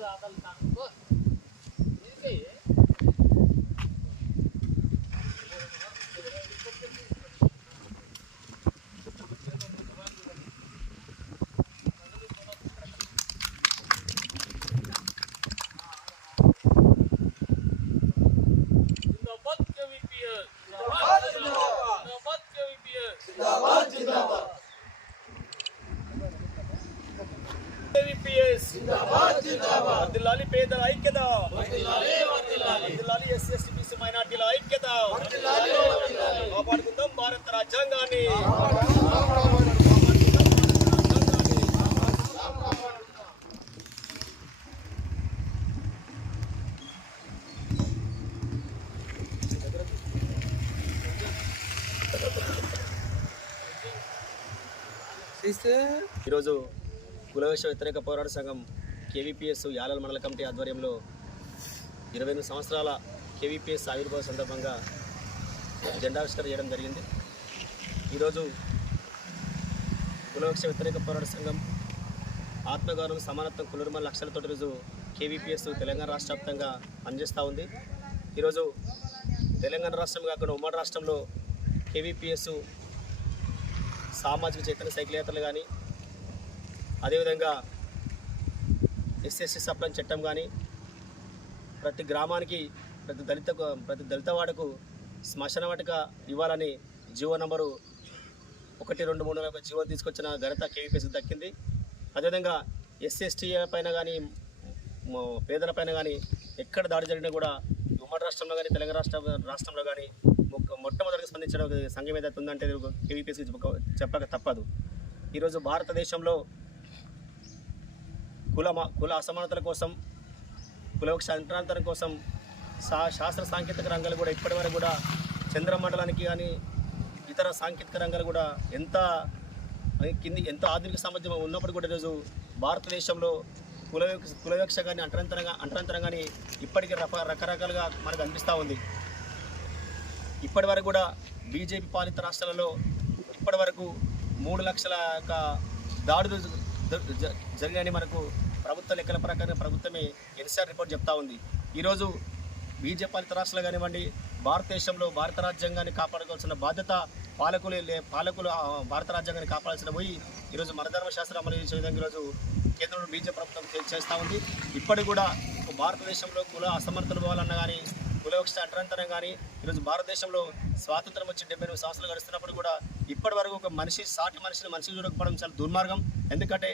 sa kaltang ko. వర్ధిల్లాలి పేదల ఐక్యత. వర్ధిల్లాలి ఎస్సీ ఎస్టీ బీసీ మైనార్టీల ఐక్యత. కాపాడుకుందాం భారత రాజ్యాంగాన్ని. ఈరోజు కులవేశ వ్యతిరేక పోరాట సంఘం కేవీపీఎస్ యాలల మండల కమిటీ ఆధ్వర్యంలో ఇరవై ఎనిమిది సంవత్సరాల కేవీపీఎస్ ఆవిర్భావ సందర్భంగా జెండావిష్కరణ చేయడం జరిగింది. ఈరోజు కులవక్ష వ్యతిరేక పోరాట సంఘం ఆత్మగౌరవం సమానత్వం కులరుమ లక్షలతో రోజు కేవీపీఎస్ తెలంగాణ రాష్ట్ర వ్యాప్తంగా పనిచేస్తూ ఉంది. ఈరోజు తెలంగాణ రాష్ట్రం కాకుండా ఉమ్మడి రాష్ట్రంలో కేవీపీఎస్ సామాజిక చైతన్య సైకిల్ యాత్రలు కానీ అదేవిధంగా ఎస్ఎస్సి సప్లన్ చట్టం కానీ ప్రతి గ్రామానికి ప్రతి దళిత ప్రతి దళిత వాడకు శ్మశాన వాటిక ఇవ్వాలని జీవో నంబరు ఒకటి రెండు మూడు ఒక జీవో తీసుకొచ్చిన ఘనత కేవీపీసీకి దక్కింది. అదేవిధంగా ఎస్సీ పైన కానీ పేదల పైన కానీ ఎక్కడ దాడి జరిగినా కూడా ఉమ్మడి రాష్ట్రంలో కానీ తెలంగాణ రాష్ట్ర రాష్ట్రంలో కానీ మొక్క- మొట్టమొదటిగా స్పందించడం సంఘం ఏదైతే ఉందంటే కేవీపీఎస్కి చెప్పక తప్పదు. ఈరోజు భారతదేశంలో కుల కుల అసమానతల కోసం కులవక్ష అంతరాంతరం కోసం సా శాస్త్ర సాంకేతిక రంగాలు కూడా ఇప్పటివరకు కూడా చంద్రమండలానికి కానీ ఇతర సాంకేతిక రంగాలు కూడా ఎంత కింది ఎంత ఆధునిక సామర్థ్యం ఉన్నప్పుడు కూడా ఈరోజు భారతదేశంలో కుల కులవివక్ష కానీ అంటరంతరంగా అంటరంతరం కానీ ఇప్పటికీ రక రకరకాలుగా మనకు అనిపిస్తూ ఉంది. ఇప్పటి వరకు కూడా బీజేపీ పాలిత రాష్ట్రాలలో ఇప్పటి వరకు మూడు లక్షల యొక్క దాడులు జరిగాయని మనకు ప్రభుత్వ లెక్కల ప్రకారం ప్రభుత్వమే ఎన్సీఆర్ రిపోర్ట్ చెప్తా ఉంది. ఈరోజు బీజేపీ పాలిత రాష్ట్రాలు కానివ్వండి భారతదేశంలో భారత రాజ్యాంగాన్ని కాపాడుకోవాల్సిన బాధ్యత పాలకులు లే- పాలకులు భారత రాజ్యాంగాన్ని కాపాడాల్సిన పోయి ఈరోజు మరధర్మ శాస్త్రం అమలు చేసే విధంగా ఈరోజు కేంద్రంలో బీజేపీ ప్రభుత్వం చేస్తూ ఉంది. ఇప్పటికి కూడా భారతదేశంలో కుల అసమర్థలు పోవాలన్నా కానీ కులవక్ష అంటరంతరం కానీ ఈరోజు భారతదేశంలో స్వాతంత్రం వచ్చి డెబ్బై ఎనిమిది సంవత్సరాలు గడుస్తున్నప్పుడు కూడా ఇప్పటి వరకు ఒక మనిషి సాటి మనిషిని మనిషి చూడకపోవడం చాలా దుర్మార్గం. ఎందుకంటే